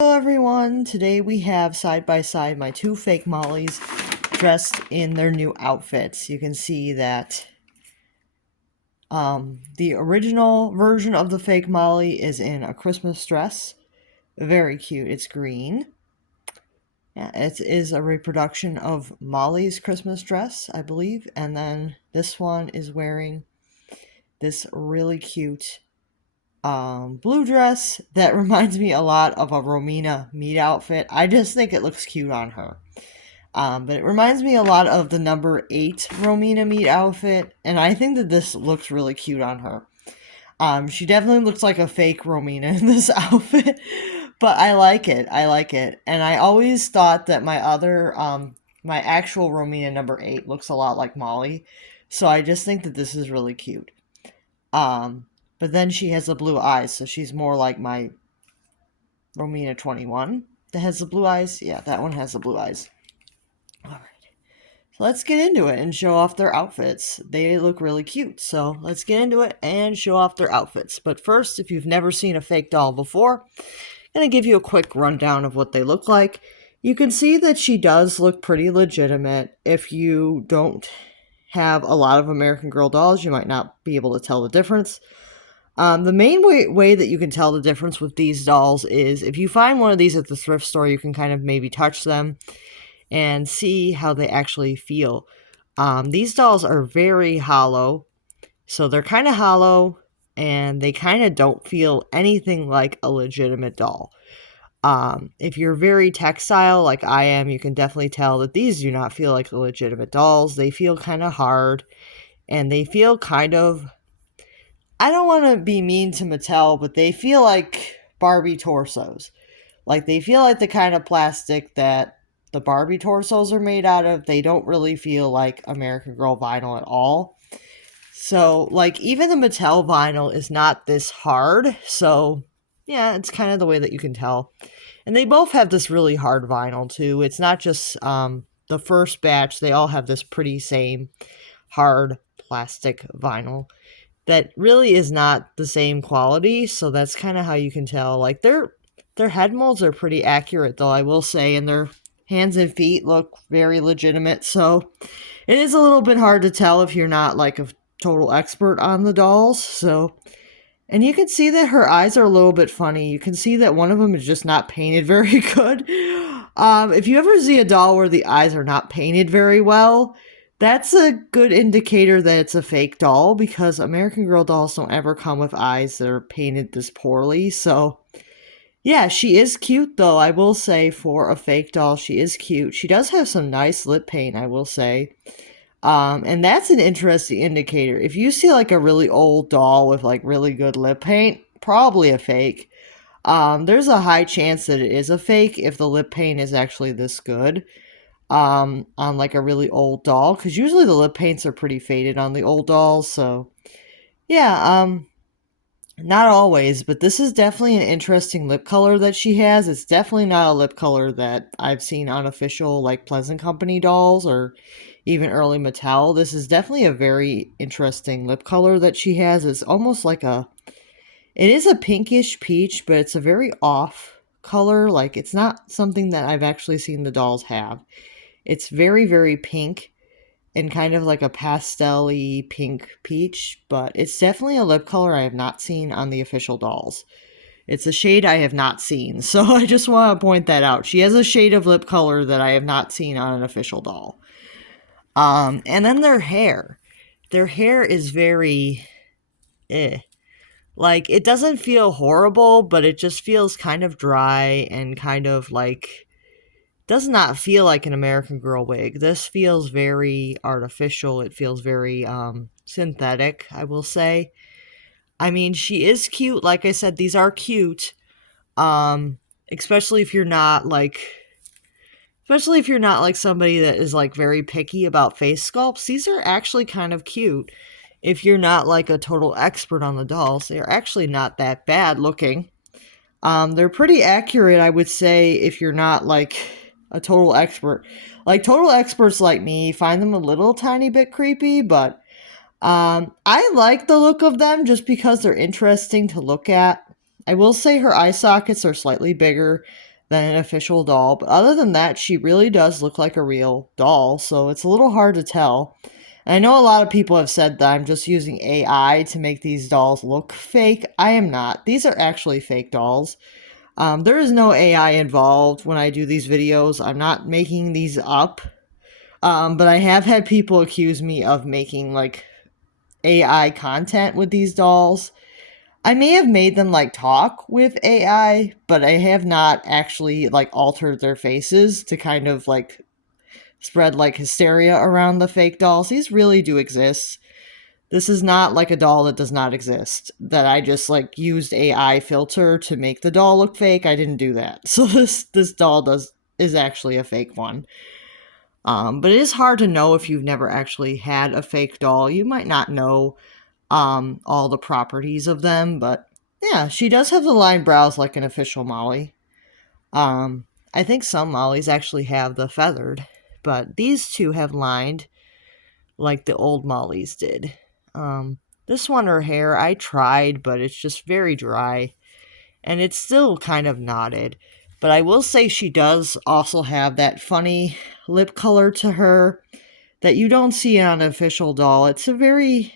Hello everyone, today we have side by side my two fake Mollies dressed in their new outfits. You can see that the original version of the fake Molly is in a Christmas dress. Very cute, it's green. Yeah, it is a reproduction of Molly's Christmas dress, I believe. And then this one is wearing this really cute blue dress that reminds me a lot of a Romina meat outfit. I just think it looks cute on her. But it reminds me a lot of the number 8 Romina meat outfit, and I think that this looks really cute on her. She definitely looks like a fake Romina in this outfit, but I like it. I like it. And I always thought that my actual Romina number 8 looks a lot like Molly, so I just think that this is really cute. Um, but then she has the blue eyes, so she's more like my Romina 21 that has the blue eyes. Yeah, that one has the blue eyes. All right. So let's get into it and show off their outfits. They look really cute, so let's get into it and show off their outfits. But first, if you've never seen a fake doll before, I'm going to give you a quick rundown of what they look like. You can see that she does look pretty legitimate. If you don't have a lot of American Girl dolls, you might not be able to tell the difference. The main way that you can tell the difference with these dolls is if you find one of these at the thrift store, you can kind of maybe touch them and see how they actually feel. These dolls are very hollow, so they're kind of hollow and they kind of don't feel anything like a legitimate doll. If you're very textile like I am, you can definitely tell that these do not feel like legitimate dolls. They feel kind of hard and they feel kind of, I don't want to be mean to Mattel, but they feel like Barbie torsos. Like they feel like the kind of plastic that the Barbie torsos are made out of. They don't really feel like American Girl vinyl at all. So, like, even the Mattel vinyl is not this hard. So, yeah, it's kind of the way that you can tell. And they both have this really hard vinyl, too. It's not just the first batch. They all have this pretty same hard plastic vinyl that really is not the same quality. So that's kind of how you can tell. Like, their head molds are pretty accurate, though, I will say, and their hands and feet look very legitimate. So it is a little bit hard to tell if you're not like a total expert on the dolls. So, and you can see that her eyes are a little bit funny. You can see that one of them is just not painted very good. If you ever see a doll where the eyes are not painted very well, that's a good indicator that it's a fake doll because American Girl dolls don't ever come with eyes that are painted this poorly. So, yeah, she is cute though, I will say, for a fake doll, she is cute. She does have some nice lip paint, I will say. And that's an interesting indicator. If you see like a really old doll with like really good lip paint, probably a fake. There's a high chance that it is a fake if the lip paint is actually this good. On like a really old doll, because usually the lip paints are pretty faded on the old dolls. So yeah, not always, but this is definitely an interesting lip color that she has. It's definitely not a lip color that I've seen on official like Pleasant Company dolls or even early Mattel. This is definitely a very interesting lip color that she has. It's almost like it is a pinkish peach, but it's a very off color. Like it's not something that I've actually seen the dolls have. It's very, very pink and kind of like a pastel-y pink peach, but it's definitely a lip color I have not seen on the official dolls. It's a shade I have not seen, so I just want to point that out. She has a shade of lip color that I have not seen on an official doll. And then their hair. Their hair is very Like, it doesn't feel horrible, but it just feels kind of dry and kind of like does not feel like an American Girl wig. This feels very artificial. It feels very synthetic, I will say. I mean, she is cute. Like I said, these are cute. Um, especially if you're not like somebody that is like very picky about face sculpts. These are actually kind of cute. If you're not like a total expert on the dolls, they're actually not that bad looking. They're pretty accurate, I would say, if you're not like a total expert. Like total experts like me find them a little tiny bit creepy, but I like the look of them just because they're interesting to look at. I will say her eye sockets are slightly bigger. than an official doll. But other than that, she really does look like a real doll, so it's a little hard to tell. And I know a lot of people have said that I'm just using AI to make these dolls look fake. I am not. These are actually fake dolls. There is no AI involved when I do these videos. I'm not making these up. But I have had people accuse me of making like AI content with these dolls. I may have made them like talk with AI, but I have not actually like altered their faces to kind of like spread like hysteria around the fake dolls. These really do exist. This is not like a doll that does not exist, that I just like used AI filter to make the doll look fake. I didn't do that. So this doll is actually a fake one. But it is hard to know if you've never actually had a fake doll. You might not know all the properties of them, but yeah, she does have the lined brows like an official Molly. I think some Mollies actually have the feathered, but these two have lined like the old Mollies did. This one, her hair, I tried, but it's just very dry, and it's still kind of knotted. But I will say she does also have that funny lip color to her that you don't see on an official doll. It's a very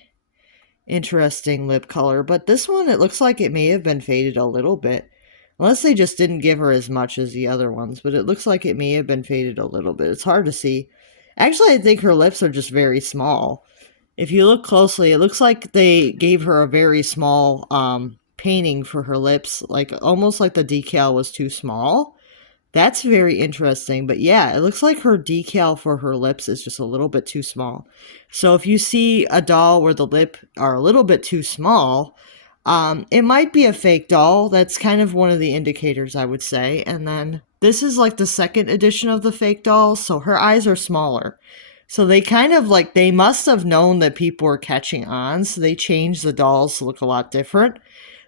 interesting lip color, but this one, it looks like it may have been faded a little bit. Unless they just didn't give her as much as the other ones, but it looks like it may have been faded a little bit. It's hard to see. Actually, I think her lips are just very small. If you look closely, it looks like they gave her a very small painting for her lips, like almost like the decal was too small. That's very interesting. But yeah, it looks like her decal for her lips is just a little bit too small. So if you see a doll where the lip are a little bit too small, it might be a fake doll. That's kind of one of the indicators, I would say. And then this is like the second edition of the fake doll, so her eyes are smaller. So they kind of like, they must have known that people were catching on, so they changed the dolls to look a lot different.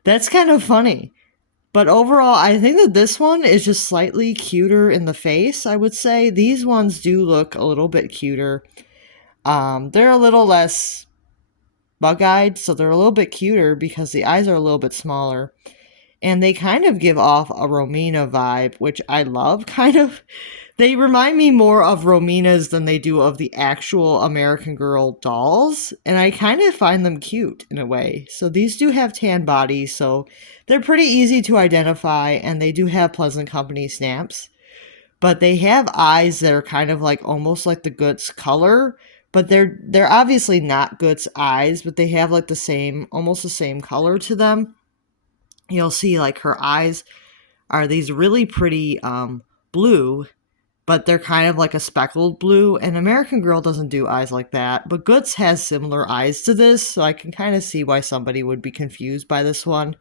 That's kind of funny. But overall, I think that this one is just slightly cuter in the face, I would say. These ones do look a little bit cuter. They're a little less bug-eyed, so they're a little bit cuter because the eyes are a little bit smaller. And they kind of give off a Romina vibe, which I love, kind of. They remind me more of Rominas than they do of the actual American Girl dolls, and I kind of find them cute in a way. So these do have tan bodies, so they're pretty easy to identify, and they do have Pleasant Company stamps. But they have eyes that are kind of like almost like the Goods color, but they're obviously not Goods eyes, but they have like the same, almost the same color to them. You'll see like her eyes are these really pretty blue, but they're kind of like a speckled blue, and American Girl doesn't do eyes like that, but Goods has similar eyes to this, so I can kind of see why somebody would be confused by this one.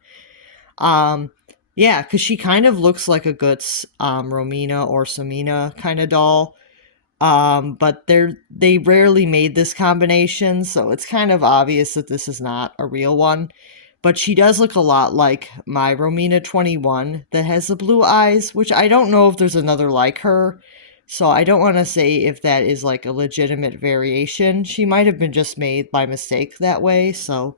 Um, yeah, because she kind of looks like a Goods Romina or Samina kind of doll, but they rarely made this combination, so it's kind of obvious that this is not a real one. But she does look a lot like my Romina 21 that has the blue eyes, which I don't know if there's another like her. So I don't want to say if that is like a legitimate variation. She might have been just made by mistake that way. So,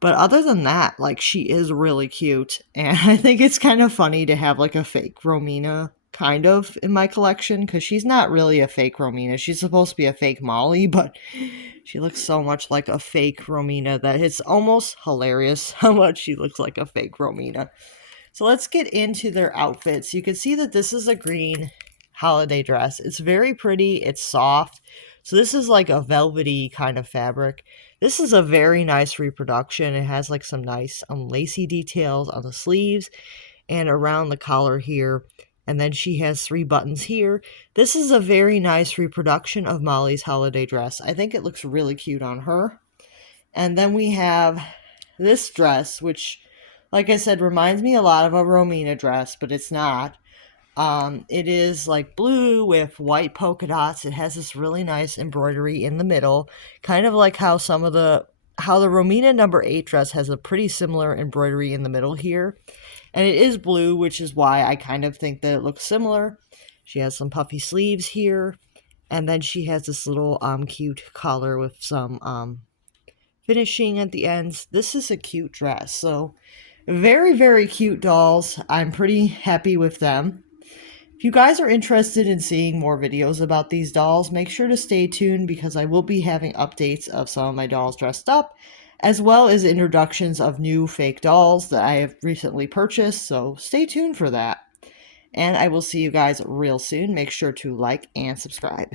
but other than that, like she is really cute. And I think it's kind of funny to have like a fake Romina kind of in my collection because she's not really a fake Romina. She's supposed to be a fake Molly, but she looks so much like a fake Romina that it's almost hilarious how much she looks like a fake Romina. So let's get into their outfits. You can see that this is a green holiday dress. It's very pretty. It's soft. So this is like a velvety kind of fabric. This is a very nice reproduction. It has like some nice lacy details on the sleeves and around the collar here. And then she has 3 buttons here. This is a very nice reproduction of Molly's holiday dress. I think it looks really cute on her. And then we have this dress, which, like I said, reminds me a lot of a Romina dress, but it's not. It is like blue with white polka dots. It has this really nice embroidery in the middle, kind of like how the Romina number 8 dress has a pretty similar embroidery in the middle here. And it is blue, which is why I kind of think that it looks similar. She has some puffy sleeves here, and then she has this little cute collar with some finishing at the ends. This is a cute dress. So very, very cute dolls. I'm pretty happy with them. If you guys are interested in seeing more videos about these dolls, make sure to stay tuned because I will be having updates of some of my dolls dressed up, as well as introductions of new fake dolls that I have recently purchased, so stay tuned for that. And I will see you guys real soon. Make sure to like and subscribe.